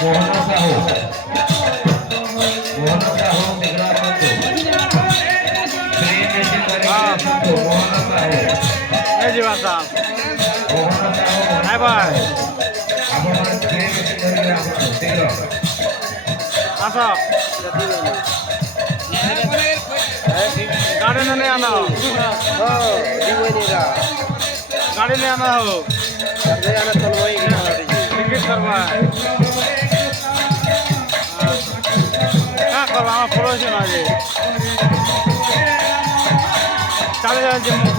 मोहन साहू निगरा संतो मोहन साहू এই যে বাসা मोहन साहू হাই ভাই आपण ट्रेन मशीन धरले आपण शीघ्र আসো গাড়ি নিয়ে আনো গাড়ি নিয়ে আনা হোক টিকিট করবা হ্যাঁ করবা আমার প্রয়োজন আছে চালিয়ে যাওয়ার যে মুখ